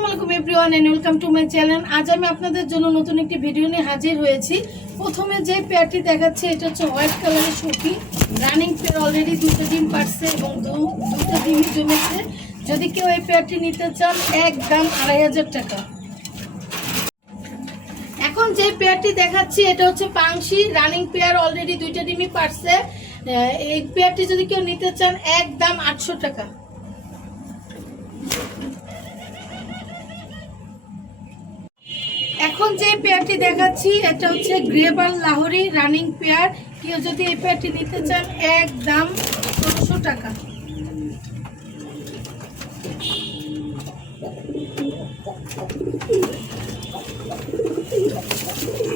আসসালামু আলাইকুম everyone and welcome to my channel আজ আমি আপনাদের জন্য নতুন একটি ভিডিও নিয়ে হাজির হয়েছি। প্রথমে যে পেয়ারটি দেখাচ্ছে, এটা হচ্ছে হোয়াইট কালারের সখী রানিং পেয়ার অলরেডি দুটো ডিম পারছে এবং দুটো ডিমই জমেছে। যদি কেউ এই পেয়ারটি নিতে চান এক দাম আড়াই হাজার টাকা। এখন যে পেয়ারটি দেখাচ্ছি, এটা হচ্ছে পাংশি। রানিং পেয়ার অলরেডি দুইটা ডিমই পারছে। এই পেয়ারটি যদি কেউ নিতে চান এক দাম আটশো টাকা। এখন যে পেয়ারটি দেখাচ্ছি, এটা হচ্ছে গ্রেবাল লাহোরি রানিং পেয়ার। কেউ যদি এই পেয়ারটি নিতে চান এক দাম ষোলোশো টাকা।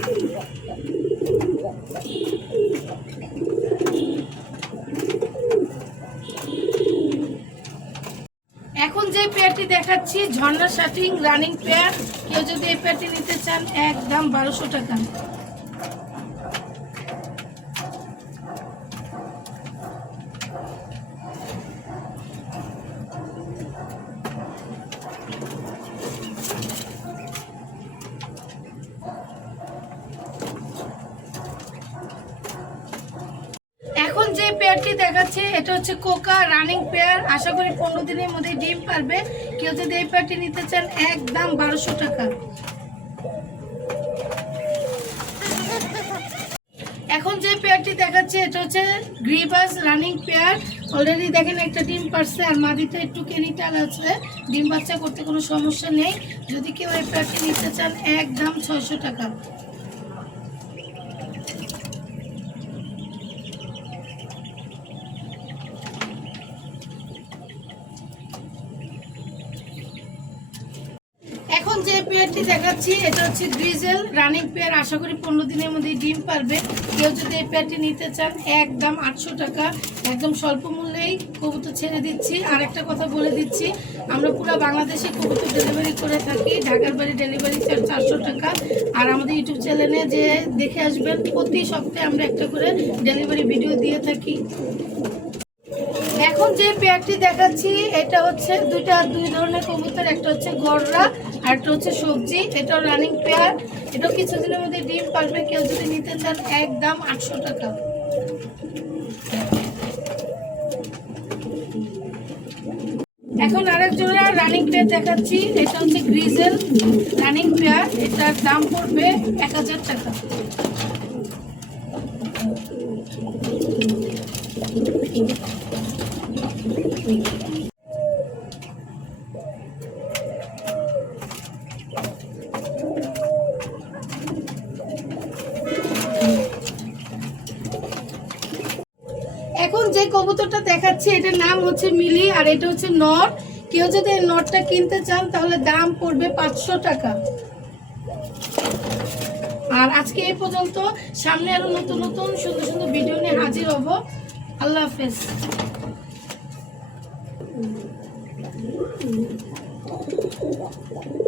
Thank যে পেয়ারটি দেখাচ্ছি, ঝর্ণা শাটিং রানিং পেয়ার কেউ যদি এই পেয়ারটি নিতে চান, একদম বারোশো টাকা এখন যে পেয়ারটি দেখাচ্ছে, এটা হচ্ছে কোকা রানিং পেয়ার। আশা করি পনেরো দিনের মধ্যে ডিম পারবে। কেউ যদি এই পেয়ারটি নিতে চান একদম বারোশো টাকা। এখন যে পেয়ারটি দেখাচ্ছে, এটা হচ্ছে গ্রিবাস রানিং পেয়ার। অলরেডি দেখেন একটা ডিম পারছে, আর মাদিতে একটু কেনিটাল আছে। ডিম বাচ্চা করতে কোনো সমস্যা নেই। যদি কেউ এই পেয়ারটি নিতে চান একদম ছয়শো টাকা। এখন যে পেয়ারটি দেখাচ্ছি, এটা হচ্ছে গ্রিজেল রানিং পেয়ার। আশা করি পনেরো দিনের মধ্যে ডিম পারবে। কেউ যদি এই পেয়ারটি নিতে চান, একদম আটশো টাকা, একদম স্বল্প মূল্যেই কবুতর ছেড়ে দিচ্ছি। আর একটা কথা বলে দিচ্ছি, আমরা পুরো বাংলাদেশে কবুতর ডেলিভারি করে থাকি। ঢাকার বাড়ি ডেলিভারি চার্জ চারশো টাকা। আর আমাদের ইউটিউব চ্যানেলে যে দেখে আসবেন, প্রতি সপ্তাহে আমরা একটা করে ডেলিভারি ভিডিও দিয়ে থাকি। এখন যে পেয়ারটি দেখাচ্ছি, এটা হচ্ছে দুইটা দুই ধরনের কবুতর, একটা হচ্ছে গররা আর একটা হচ্ছে সবজি। এটা রানিং পেয়ার এটা কিছুদিনের মধ্যে ডিম পারবে, কেউ যদি নিতে চান, একদম আটশো টাকা। এখন আরেক জোড়া রানিং পেয়ার দেখাচ্ছি, এটা হচ্ছে গ্রিজেল রানিং পেয়ার এটার দাম পড়বে এক হাজার টাকা। এখন যে কবুতরটা দেখাচ্ছি, এটার নাম হচ্ছে মিলি আর এটা হচ্ছে নট কেউ যদি এই নটটা কিনতে চান, তাহলে দাম পড়বে পাঁচশো টাকা। আর আজকে এই পর্যন্ত, সামনে আরও নতুন নতুন সুন্দর সুন্দর ভিডিও নিয়ে হাজির হব। আল্লাহ হাফেজ। Thank you.